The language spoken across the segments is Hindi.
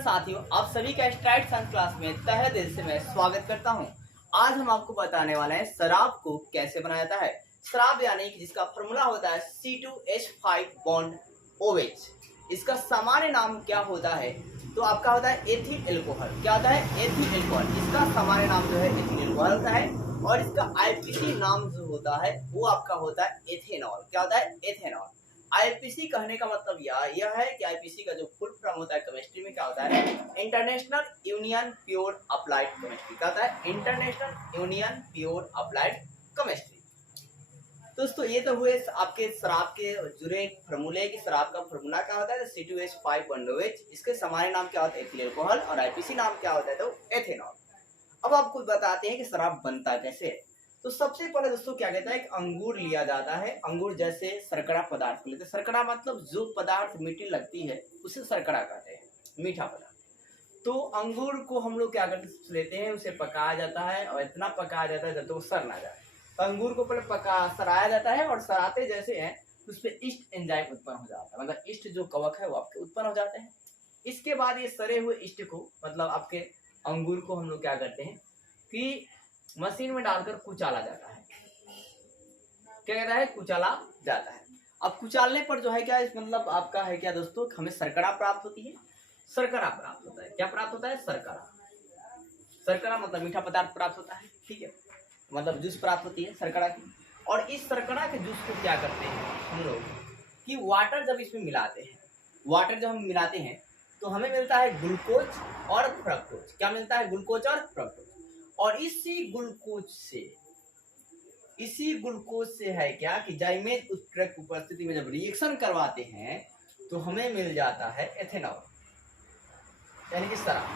नमस्कार साथियों, आप सभी का स्ट्राइड साइंस क्लास में तहे दिल से मैं स्वागत करता हूं। आज हम आपको बताने वाले हैं शराब को कैसे बनाया जाता है। शराब यानी कि जिसका फॉर्मूला होता है C2H5 बॉन्ड OH। इसका सामान्य नाम क्या होता है? तो आपका होता है एथिल एल्कोहल। क्या होता है? Ethyl alcohol. इसका सामान्य नाम जो है एथिल एल्कोहल होता है और इसका IPC नाम जो होता है वो आपका होता है एथेनॉल। क्या होता है? एथेनॉल। आईपीसी कहने का मतलब यह है कि आईपीसी का जो फुल फॉर्म होता है केमिस्ट्री में क्या होता है? International union pure applied chemistry. क्या होता है? International union pure applied chemistry. दोस्तों ये तो हुए आपके शराब के जुड़े फॉर्मूले की शराब का फॉर्मूला क्या होता है? तो C2H5 बॉन्ड OH। इसके सामान्य नाम क्या होता है? Ethyl alcohol. और आईपीसी नाम क्या होता है? तो एथेनॉल। अब आपको बताते हैं कि शराब बनता कैसे है। तो सबसे पहले दोस्तों क्या कहता है कि अंगूर लिया जाता है। अंगूर जैसे शर्करा पदार्थ को लेते हैं। शर्करा मतलब जो पदार्थ मीठी लगती है उसे शर्करा कहते हैं, मीठा पदार्थ। तो अंगूर को हम लोग क्या करते लेते हैं, उसे पकाया जाता है और इतना पकाया जाता है जब तक वो सड़ ना जाए। तो अंगूर को पहले सराया जाता है और सराते जैसे हैं उस पर ईस्ट एंजाइम उत्पन्न हो जाता है। मतलब ईस्ट जो कवक है वो आपके उत्पन्न हो जाते हैं। इसके बाद ये सड़े हुए ईस्ट को मतलब आपके अंगूर को हम लोग क्या करते हैं कि मशीन में डालकर कुचाला जाता है। क्या कहता है? कुचाला जाता है। अब कुचालने पर जो है क्या मतलब आपका है क्या दोस्तों, हमें शर्करा प्राप्त होती है। शर्करा प्राप्त होता है। क्या प्राप्त होता है? शर्करा। शर्करा मतलब मीठा पदार्थ प्राप्त होता है। ठीक है, मतलब जूस प्राप्त होती है शर्करा की। और इस शर्करा के जूस को क्या करते हैं हम लोग कि वाटर जब इसमें मिलाते हैं, वाटर जब हम मिलाते हैं तो हमें मिलता है ग्लूकोज और फ्रक्टोज। क्या मिलता है? ग्लूकोज और फ्रक्टोज। और इसी ग्लूकोज से है क्या कि जाइमेज उत्प्रेरक की उपस्थिति में जब रिएक्शन करवाते हैं तो हमें मिल जाता है एथेनॉल यानी कि शराब।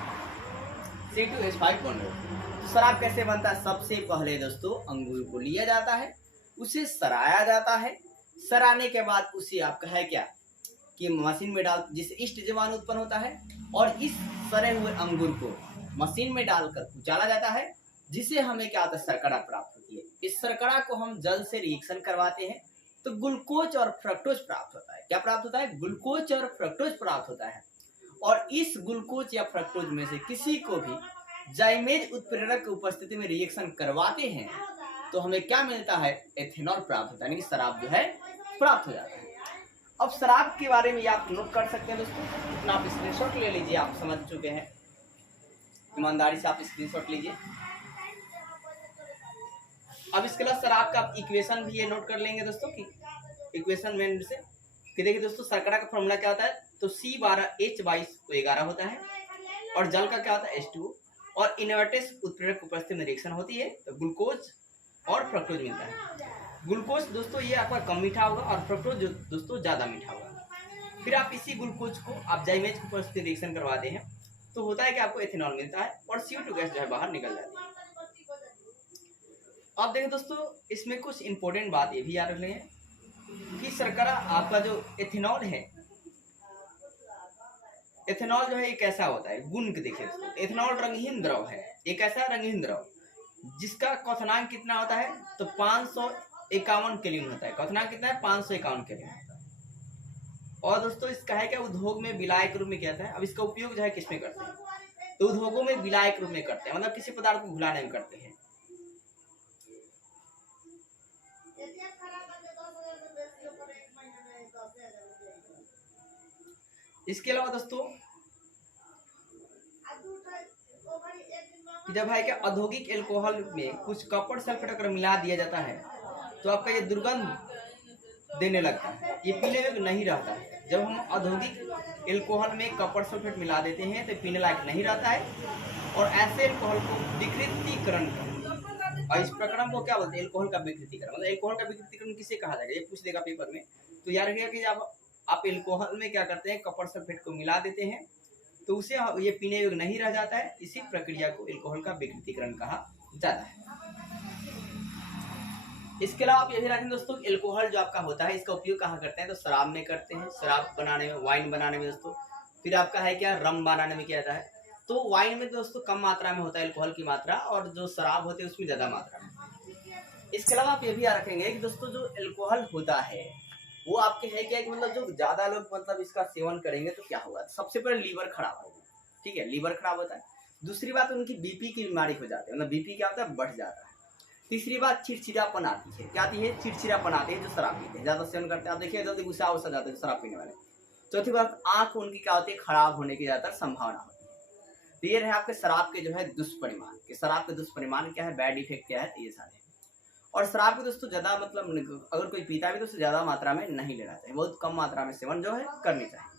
C2H5 bond. तो शराब कैसे बनता है? सबसे पहले दोस्तों अंगूर को लिया जाता है, उसे सराया जाता है। सराने के बाद उसे आपका है क्या कि मशीन में डाल जिससे ईस्ट जीवाणु उत्पन्न होता है और इस सड़े हुए अंगूर को मशीन में डालकर कुचाला जाता है, जिसे हमें क्या होता है? शर्करा प्राप्त होती है। इस शर्करा को हम जल से रिएक्शन करवाते हैं तो ग्लूकोज और फ्रक्टोज प्राप्त होता है। क्या प्राप्त होता है? ग्लूकोज और फ्रक्टोज प्राप्त होता है। और इस ग्लूकोज या फ्रक्टोज में से किसी को भी जाइमेज उत्प्रेरक की उपस्थिति में रिएक्शन करवाते हैं तो हमें क्या मिलता है? एथेनॉल प्राप्त होता है, यानी कि शराब जो है प्राप्त हो जाता है। अब शराब के बारे में आप नोट कर सकते हैं दोस्तों, इतना आप स्क्रीनशॉट ले लीजिए। आप समझ चुके हैं, ईमानदारी से आप स्क्रीनशॉट लीजिए। अब इसके अलावा शराब का इक्वेशन भी ये नोट कर लेंगे दोस्तों की इक्वेशन में से कि देखिए दोस्तों शर्करा का फॉर्मूला क्या होता है? तो C12H22 होता है और जल का क्या होता है? H2O। और इनवर्टेस उत्प्रेरक उपस्थिति में रिएक्शन होती है तो ग्लूकोज और फ्रक्टोज मिलता है। ग्लूकोज दोस्तों ये आपका कम मीठा होगा और फ्रक्टोज जो दोस्तों ज्यादा मीठा होगा। फिर आप इसी ग्लूकोज को आप जाइमेज की उपस्थिति में रिएक्शन करवाते हैं तो होता है कि आपको एथेनॉल मिलता है और CO2 गैस जो है बाहर निकल जाती है। अब देखिए दोस्तों इसमें कुछ इंपॉर्टेंट बात ये भी याद रख लें कि शर्करा आपका जो एथेनॉल है, एथेनॉल जो है ये कैसा होता है? गुण के देखिए दोस्तों, एथेनॉल रंगहीन द्रव है। एक ऐसा रंगहीन द्रव जिसका क्वथनांक कितना होता है? तो 551 केल्विन होता है। क्वथनांक कितना है? 551 केल्विन होता है। और दोस्तों इसका है क्या उद्योग में विलायक के रूप में किया जाता है। अब इसका उपयोग जो है किसमें करते हैं? तो उद्योगों में विलायक रूप में करते हैं, मतलब किसी पदार्थ को घुलाने में करते हैं। इसके अलावा दोस्तों जब है क्या औद्योगिक एल्कोहल में कुछ कॉपर सल्फेट अगर मिला दिया जाता है तो आपका ये दुर्गंध देने लगता है, ये पीने में नहीं रहता है। जब हम औद्योगिक एल्कोहल में कॉपर सल्फेट मिला देते हैं तो पीने लायक नहीं रहता है और ऐसे एल्कोहल को विकृतीकरण और इस प्रकरण को क्या बोलते हैं? एल्कोहल का विकृतीकरण। मतलब एल्कोहल का विकृतीकरण किसे कहा जाएगा? ये पूछ देगा पेपर में। तो याद रखिएगा कि जब आप एल्कोहल में क्या करते हैं? कॉपर सल्फेट को मिला देते हैं तो उसे ये पीने योग्य नहीं रह जाता है। इसी प्रक्रिया को एल्कोहल का विकृतीकरण कहा जाता है। इसके अलावा आप ये भी रखें दोस्तों एल्कोहल जो आपका होता है इसका उपयोग कहाँ करते हैं? तो शराब में करते हैं, शराब बनाने में, वाइन बनाने में दोस्तों। फिर आपका है क्या रम बनाने में किया जाता है। तो वाइन में दोस्तों कम मात्रा में होता है एल्कोहल की मात्रा और जो शराब होती है उसमें ज्यादा मात्रा में। इसके अलावा आप ये भी याद रखेंगे कि दोस्तों जो एल्कोहल होता है वो आपके है क्या कि मतलब जो ज्यादा लोग मतलब इसका सेवन करेंगे तो क्या होगा? सबसे पहले लीवर खराब होगा। ठीक है, लीवर खराब होता है। दूसरी बात उनकी बीपी की बीमारी हो जाती है, मतलब बीपी क्या होता है, बढ़ जाता है। तीसरी बात चिड़चिड़ापन आती है, क्या आती है, चिड़चिड़ापन आती है जो शराब पीते हैं, ज्यादा सेवन करते हैं। आप देखिए जल्दी गुस्सा हो जाते हैं शराब पीने वाले। चौथी बात, आंख उनकी क्या होती है, खराब होने की ज्यादातर संभावना होती है। तो ये रहे आपके शराब के जो है दुष्परिणाम, कि शराब के दुष्परिणाम क्या है, बैड इफेक्ट क्या है, ये सारे। और शराब को दोस्तों ज्यादा मतलब अगर कोई पीता है भी तो उसे ज्यादा मात्रा में नहीं लेना चाहिए, बहुत कम मात्रा में सेवन जो है करनी चाहिए।